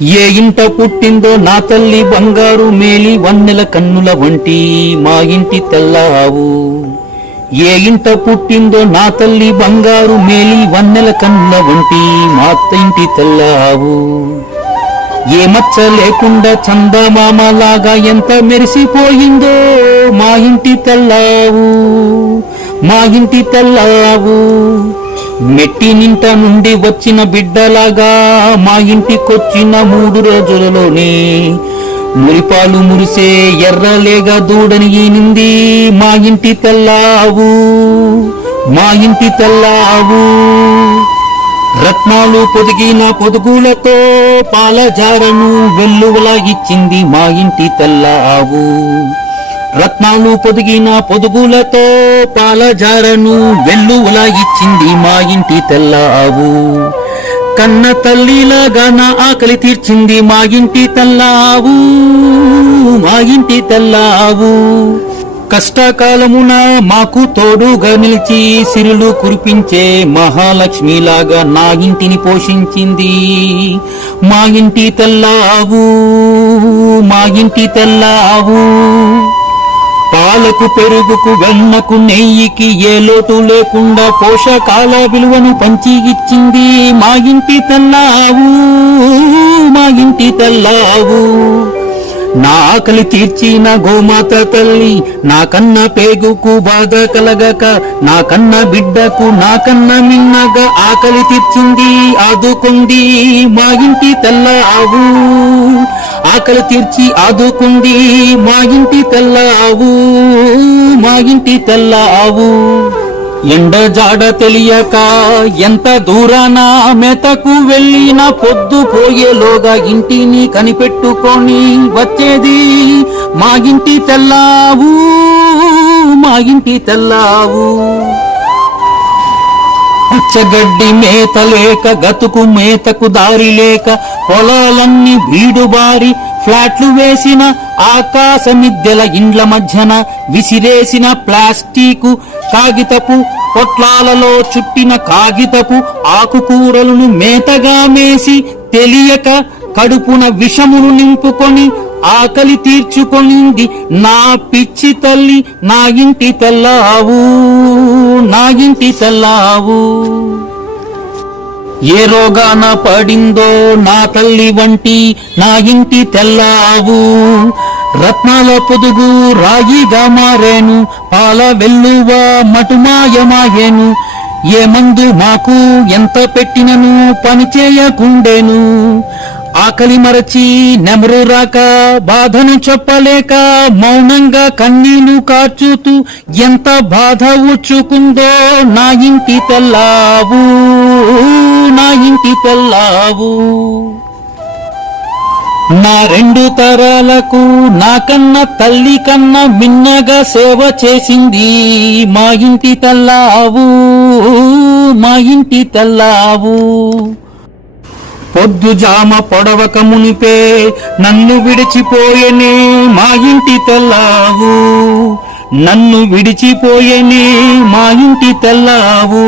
ఏ ఇంట పుట్టిందో నా తల్లి బంగారు మేలి వన్నెల కన్నుల వంటి మా ఇంటి తెల్లావు. ఏ ఇంట పుట్టిందో నా తల్లి బంగారు మేలి వన్నెల కన్నుల వంటి మా ఇంటి తెల్లావు. ఏ మచ్చ లేకుండా చందమామలాగా ఎంత మెరిసిపోయిందో మా ఇంటి తెల్లావు, మా ఇంటి తెల్లావు. మెట్టి నింట నుండి వచ్చిన బిడ్డలాగా మా ఇంటికొచ్చిన 3 రోజులలోనే మురిపాలు మురిసే ఎర్రలేగా దూడని ఈనింది మా ఇంటి తెల్లావు, మా ఇంటి తెల్లావు. రత్నాలు పొదిగిన పొదుగులతో పాలజారను వెల్లువలా ఇచ్చింది మా ఇంటి తెల్లావు. రత్నాలు పొదిగిన పొదుగులతో పాలజారను వెల్లువలా ఇచ్చింది మా ఇంటి తెల్లావు. కన్న తల్లిలాగా నా ఆకలి తీర్చింది మా ఇంటి తెల్లావు, మా ఇంటి తెల్లావు. కష్టకాలమున మాకు తోడుగా నిలిచి సిరులు కురిపించే మహాలక్ష్మిలాగా నా ఇంటిని పోషించింది మా ఇంటి తెల్లావు, మా ఇంటి తెల్లావు. పాలకు పెరుగుకు వెన్నకు నెయ్యికి ఏ లోటు లేకుండా పోషకాల విలువను పంచి ఇచ్చింది మా ఇంటి తెల్లావు, మా ఇంటి తెల్లావు. నా ఆకలి తీర్చిన గోమాత తల్లి నా కన్న పేగుకు బాధ కలగక నా కన్న బిడ్డకు నా కన్న మిన్నగా ఆకలి తీర్చింది ఆదుకుంది మా ఇంటి తెల్లావు. ఆకలి తీర్చి ఆదుకుంది మా ఇంటి తెల్లావు, మా ఇంటి తెల్లావు. ఎండ జాడ తెలియక ఎంత దూరాన మెతకు వెళ్ళిన పొద్దు పోయేలోగా ఇంటిని కనిపెట్టుకొని వచ్చేది మా ఇంటి తెల్లావు, మా ఇంటి తెల్లావు. పచ్చగడ్డి మేత లేక గతుకు మేతకు దారి లేక పొలాలన్నీ బీడుబారి ఫ్లాట్లు వేసిన ఆకాశమిద్దెల ఇండ్ల మధ్యన విసిరేసిన ప్లాస్టికు కాగితపు పొట్లాలలో చుట్టిన కాగితపు ఆకుకూరలను మేతగా మేసి తెలియక కడుపున విషమును నింపుకొని ఆకలి తీర్చుకొనింది నా పిచ్చి తల్లి నా ఇంటి తెల్లావు, నా ఇంటి తెల్లావు. ఏ రోగాన పడిందో నా తల్లి వంటి నా ఇంటి తెల్లావు. రత్నాల పొదుగు రాయిగా మారేను, పాల వెల్లువ మటుమాయమాయేను. ఏ మందు మాకు ఎంత పెట్టినను పని చేయకుండేను. ఆకలి మరచి నెమరు రాక బాధను చెప్పలేక మౌనంగా కన్నీళ్లు కార్చుతూ ఎంత బాధ ఉచ్చుకుందో నా ఇంటి తెల్లావు, నా ఇంటి తెల్లావు. నా 2 తరాలకు నా కన్న తల్లి కన్న మిన్నగా సేవ చేసింది మా ఇంటి తెల్లావు, మా ఇంటి తెల్లావు. పొద్దు జామ పొడవక మునిపే నన్ను విడిచిపోయేనే మా ఇంటి తెల్లావు, నన్ను విడిచిపోయేనే మా ఇంటి తెల్లావు,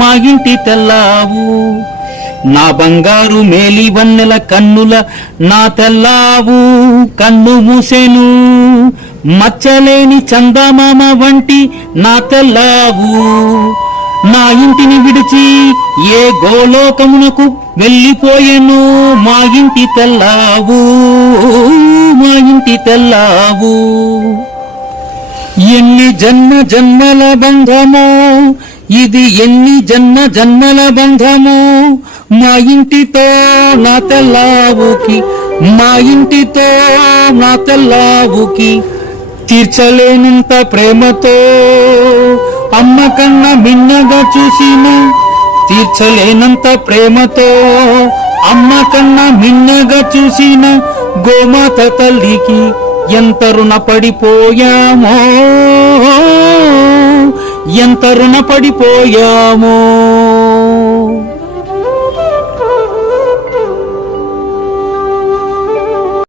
మా ఇంటి తెల్లావు. నా బంగారు మేలి వన్నెల కన్నుల నా తెల్లావు కన్ను మూసెను మచ్చలేని చందమామ వంటి నా తెల్లావు. నా ఇంటిని విడిచి ఏ గోలోకమునకు వెళ్ళిపోయెను మా ఇంటి తెల్లావు, మా ఇంటి తెల్లావు. ఎన్ని జన్మ జన్మల బంధమో ఇది, ఎన్ని జన్మ జన్మల బంధమో మా ఇంటితో నా తెల్లావుకి, మా ఇంటితో నా తెల్లావుకి. తీర్చలేనంత ప్రేమతో అమ్మ కన్నా మిన్నగా చూసిన, తీర్చలేనంత ప్రేమతో అమ్మ కన్నా మిన్నగా చూసిన గోమాత తల్లికి ఎంత రుణపడిపోయామో, ఎంత రుణపడిపోయామో.